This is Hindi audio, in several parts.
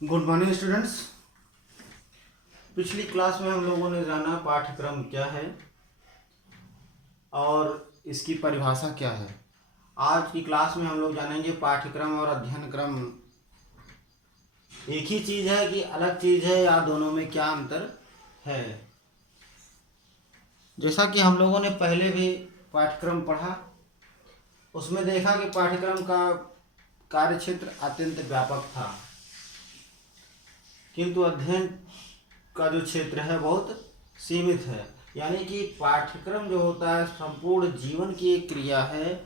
Good morning students. पिछली क्लास में हम लोगों ने जाना पाठ्यक्रम क्या है और इसकी परिभाषा क्या है। आज की क्लास में हम लोग जानेंगे पाठ्यक्रम और अध्ययन क्रम एक ही चीज़ है कि अलग चीज़ है, या दोनों में क्या अंतर है। जैसा कि हम लोगों ने पहले भी पाठ्यक्रम पढ़ा, उसमें देखा कि पाठ्यक्रम का कार्यक्षेत्र अत्यंत व्यापक था, किंतु अध्ययन का जो क्षेत्र है बहुत सीमित है। यानी कि पाठ्यक्रम जो होता है संपूर्ण जीवन की एक क्रिया है,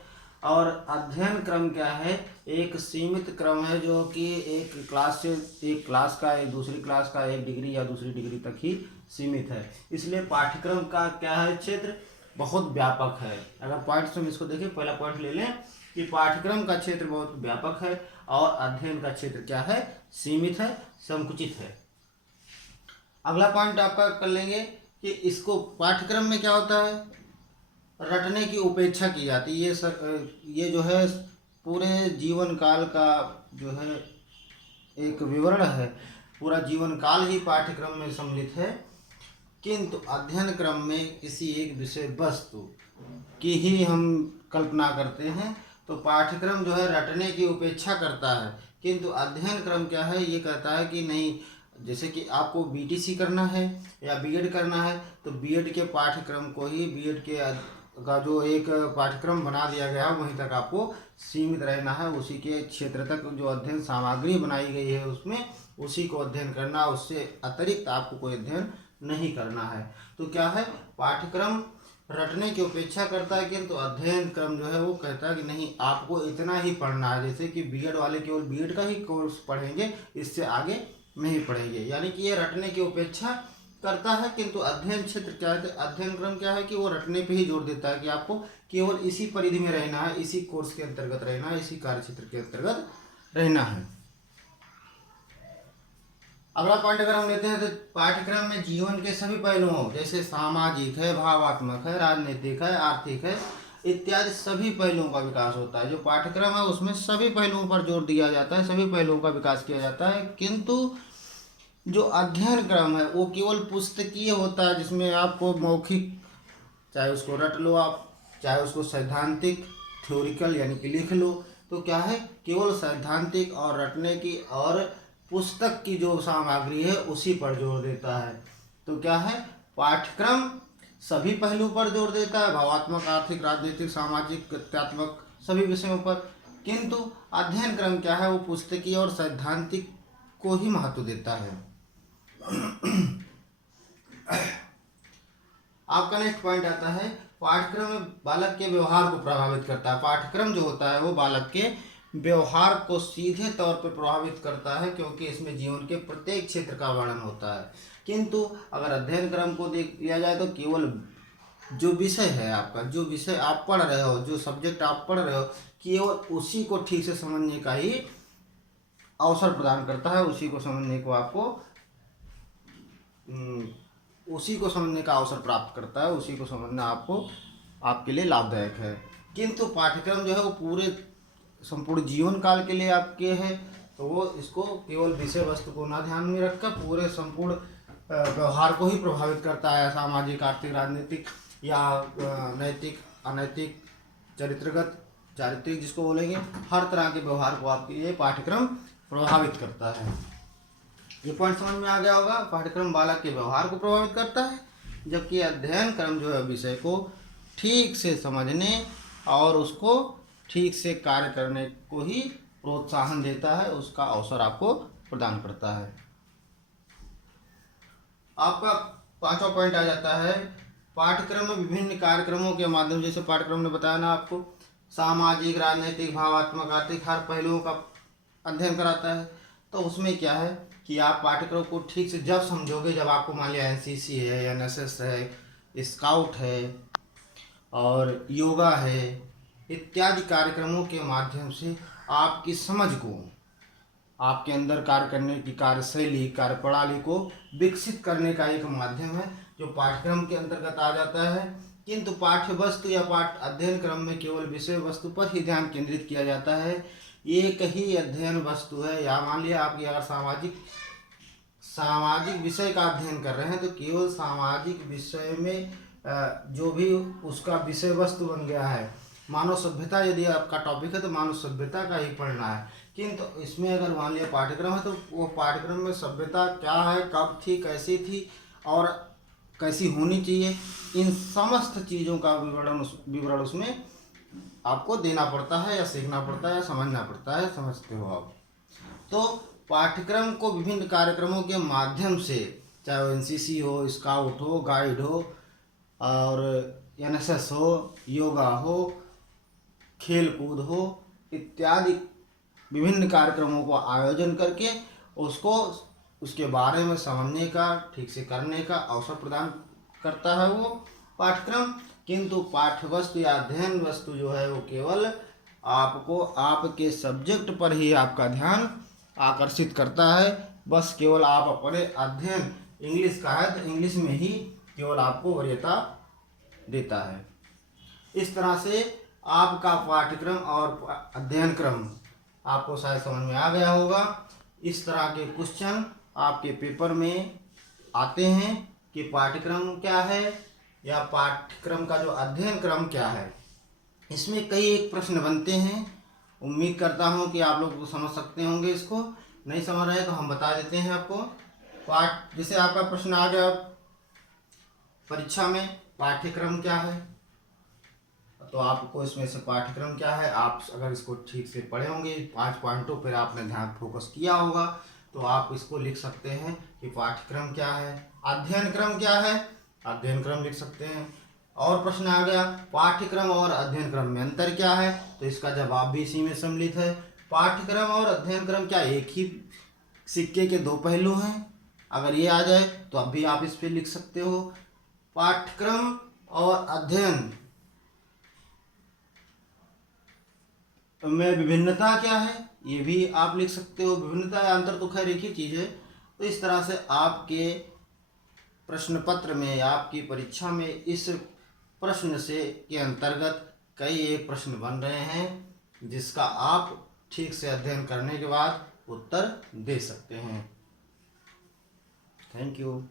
और अध्ययन क्रम क्या है, एक सीमित क्रम है जो कि एक क्लास से एक क्लास का एक दूसरी क्लास का एक डिग्री या दूसरी डिग्री तक ही सीमित है। इसलिए पाठ्यक्रम का क्या है, क्षेत्र बहुत व्यापक है। अगर पॉइंट्स में इसको देखें, पहला पॉइंट ले लें कि पाठ्यक्रम का क्षेत्र बहुत व्यापक है और अध्ययन का क्षेत्र क्या है, सीमित है, संकुचित है। अगला पॉइंट आपका कर लेंगे कि इसको पाठ्यक्रम में क्या होता है, रटने की उपेक्षा की जाती है। ये जो है पूरे जीवन काल का जो है एक विवरण है, पूरा जीवन काल ही पाठ्यक्रम में सम्मिलित है। किंतु अध्ययन क्रम में किसी एक विषय वस्तु की ही हम कल्पना करते हैं, तो पाठ्यक्रम जो है रटने की उपेक्षा करता है। किंतु अध्ययन क्रम क्या है, ये कहता है कि नहीं, जैसे कि आपको बीटीसी करना है या बीएड करना है, तो बीएड के पाठ्यक्रम को ही बीएड के का जो एक पाठ्यक्रम बना दिया गया है वहीं तक आपको सीमित रहना है। उसी के क्षेत्र तक जो अध्ययन सामग्री बनाई गई है उसमें उसी को अध्ययन करना, उससे अतिरिक्त आपको कोई अध्ययन नहीं करना है। तो क्या है, पाठ्यक्रम रटने की उपेक्षा करता है, किंतु अध्ययन क्रम जो है वो कहता है कि नहीं, आपको इतना ही पढ़ना है। जैसे कि बीएड वाले केवल बीएड का ही कोर्स पढ़ेंगे, इससे आगे नहीं पढ़ेंगे। यानी कि ये रटने की उपेक्षा करता है। किंतु अध्ययन क्षेत्र क्या है, अध्ययन क्रम क्या है कि वो रटने पे ही जोर देता है कि आपको केवल इसी परिधि में रहना है, इसी कोर्स के अंतर्गत रहना है, इसी कार्य क्षेत्र के अंतर्गत रहना है। अगला पॉइंट अगर हम लेते हैं तो पाठ्यक्रम में जीवन के सभी पहलुओं, जैसे सामाजिक है, भावात्मक है, राजनीतिक है, आर्थिक है, इत्यादि सभी पहलुओं का विकास होता है। जो पाठ्यक्रम है उसमें सभी पहलुओं पर जोर दिया जाता है, सभी पहलुओं का विकास किया जाता है। किंतु जो अध्ययन क्रम है वो केवल पुस्तकीय होता है, जिसमें आपको मौखिक, चाहे उसको रट लो आप, चाहे उसको सैद्धांतिक थ्योरिकल यानी कि लिख लो, तो क्या है, केवल सैद्धांतिक और रटने की और पुस्तक की जो सामग्री है उसी पर जोर देता है। तो क्या है, पाठ्यक्रम सभी पहलू पर जोर देता है, भावात्मक, आर्थिक, राजनीतिक, सामाजिक, तथ्यात्मक सभी विषयों पर। किंतु अध्ययन क्रम क्या है, वो पुस्तकीय और सैद्धांतिक को ही महत्व देता है। आपका नेक्स्ट पॉइंट आता है, पाठ्यक्रम में बालक के व्यवहार को प्रभावित करता है। पाठ्यक्रम जो होता है वो बालक के व्यवहार को सीधे तौर पर प्रभावित करता है, क्योंकि इसमें जीवन के प्रत्येक क्षेत्र का वर्णन होता है। किंतु अगर अध्ययन क्रम को देख लिया जाए तो केवल जो विषय है आपका, जो विषय आप पढ़ रहे हो, जो सब्जेक्ट आप पढ़ रहे हो, केवल उसी को ठीक से समझने का ही अवसर प्रदान करता है, उसी को समझने को आपको उसी को समझने का अवसर प्राप्त करता है, उसी को समझना आपको आपके लिए लाभदायक है। किंतु पाठ्यक्रम जो है वो पूरे संपूर्ण जीवन काल के लिए आपके है, तो वो इसको केवल विषय वस्तु को ना ध्यान में रखकर पूरे संपूर्ण व्यवहार को ही प्रभावित करता है। सामाजिक, आर्थिक, राजनीतिक या नैतिक, अनैतिक, चरित्रगत, चारित्रिक जिसको बोलेंगे, हर तरह के व्यवहार को आपके लिए पाठ्यक्रम प्रभावित करता है। ये पॉइंट समझ में आ गया होगा। पाठ्यक्रम बालक के व्यवहार को प्रभावित करता है, जबकि अध्ययन क्रम जो है विषय को ठीक से समझने और उसको ठीक से कार्य करने को ही प्रोत्साहन देता है, उसका अवसर आपको प्रदान करता है। आपका पांचवा पॉइंट आ जाता है, पाठ्यक्रम में विभिन्न कार्यक्रमों के माध्यम, जैसे पाठ्यक्रम ने बताया ना आपको, सामाजिक, राजनीतिक, भावात्मक, आर्थिक हर पहलुओं का अध्ययन कराता है। तो उसमें क्या है कि आप पाठ्यक्रम को ठीक से जब समझोगे, जब आपको मान लिया एनसीसी है, एनएसएस है, स्काउट है और योगा है, इत्यादि कार्यक्रमों के माध्यम से आपकी समझ को, आपके अंदर कार्य करने की कार्यशैली, कार्यप्रणाली को विकसित करने का एक माध्यम है, जो पाठ्यक्रम के अंतर्गत आ जाता है। किंतु पाठ्य वस्तु या पाठ अध्ययन क्रम में केवल विषय वस्तु पर ही ध्यान केंद्रित किया जाता है, एक ही अध्ययन वस्तु है। या मान लिया आपकी अगर सामाजिक विषय का अध्ययन कर रहे हैं तो केवल सामाजिक विषय में जो भी उसका विषय वस्तु बन गया है, मानव सभ्यता यदि आपका टॉपिक है तो मानव सभ्यता का ही पढ़ना है। किंतु इसमें अगर मान लिया पाठ्यक्रम है तो वो पाठ्यक्रम में सभ्यता क्या है, कब थी, कैसी थी और कैसी होनी चाहिए, इन समस्त चीज़ों का विवरण उसमें आपको देना पड़ता है या सीखना पड़ता है या समझना पड़ता है। समझते हो आप? तो पाठ्यक्रम को विभिन्न कार्यक्रमों के माध्यम से, चाहे वो एनसीसी हो, स्काउट हो, गाइड हो और एनएसएस हो, योगा हो, खेल कूद हो इत्यादि विभिन्न कार्यक्रमों को आयोजन करके उसको उसके बारे में समझने का, ठीक से करने का अवसर प्रदान करता है वो पाठ्यक्रम। किंतु पाठ्यवस्तु या अध्ययन वस्तु जो है वो केवल आपको आपके सब्जेक्ट पर ही आपका ध्यान आकर्षित करता है। बस केवल आप अपने अध्ययन, इंग्लिश का है तो इंग्लिश में ही केवल आपको वरीयता देता है। इस तरह से आपका पाठ्यक्रम और अध्ययन क्रम आपको शायद समझ में आ गया होगा। इस तरह के क्वेश्चन आपके पेपर में आते हैं कि पाठ्यक्रम क्या है या पाठ्यक्रम का जो अध्ययन क्रम क्या है। इसमें कई एक प्रश्न बनते हैं। उम्मीद करता हूँ कि आप लोग समझ सकते होंगे। इसको नहीं समझ रहे तो हम बता देते हैं आपको। जैसे आपका प्रश्न आ गया परीक्षा में, पाठ्यक्रम क्या है, तो आपको इसमें से पाठ्यक्रम क्या है, आप अगर इसको ठीक से पढ़े होंगे 5 पॉइंटों पर आपने ध्यान फोकस किया होगा तो आप इसको लिख सकते हैं कि पाठ्यक्रम क्या है। अध्ययन क्रम क्या है, अध्ययन क्रम लिख सकते हैं। और प्रश्न आ गया पाठ्यक्रम और अध्ययन क्रम में अंतर क्या है, तो इसका जवाब भी इसी में सम्मिलित है। पाठ्यक्रम और अध्ययन क्रम क्या एक ही सिक्के के दो पहलू हैं, अगर ये आ जाए तो अब भी आप इस पर लिख सकते हो। पाठ्यक्रम और अध्ययन में विभिन्नता क्या है, ये भी आप लिख सकते हो। विभिन्नता या अंतर तो खैर एक ही चीज़ है। तो इस तरह से आपके प्रश्न पत्र में, आपकी परीक्षा में इस प्रश्न से के अंतर्गत कई एक प्रश्न बन रहे हैं जिसका आप ठीक से अध्ययन करने के बाद उत्तर दे सकते हैं। Thank you.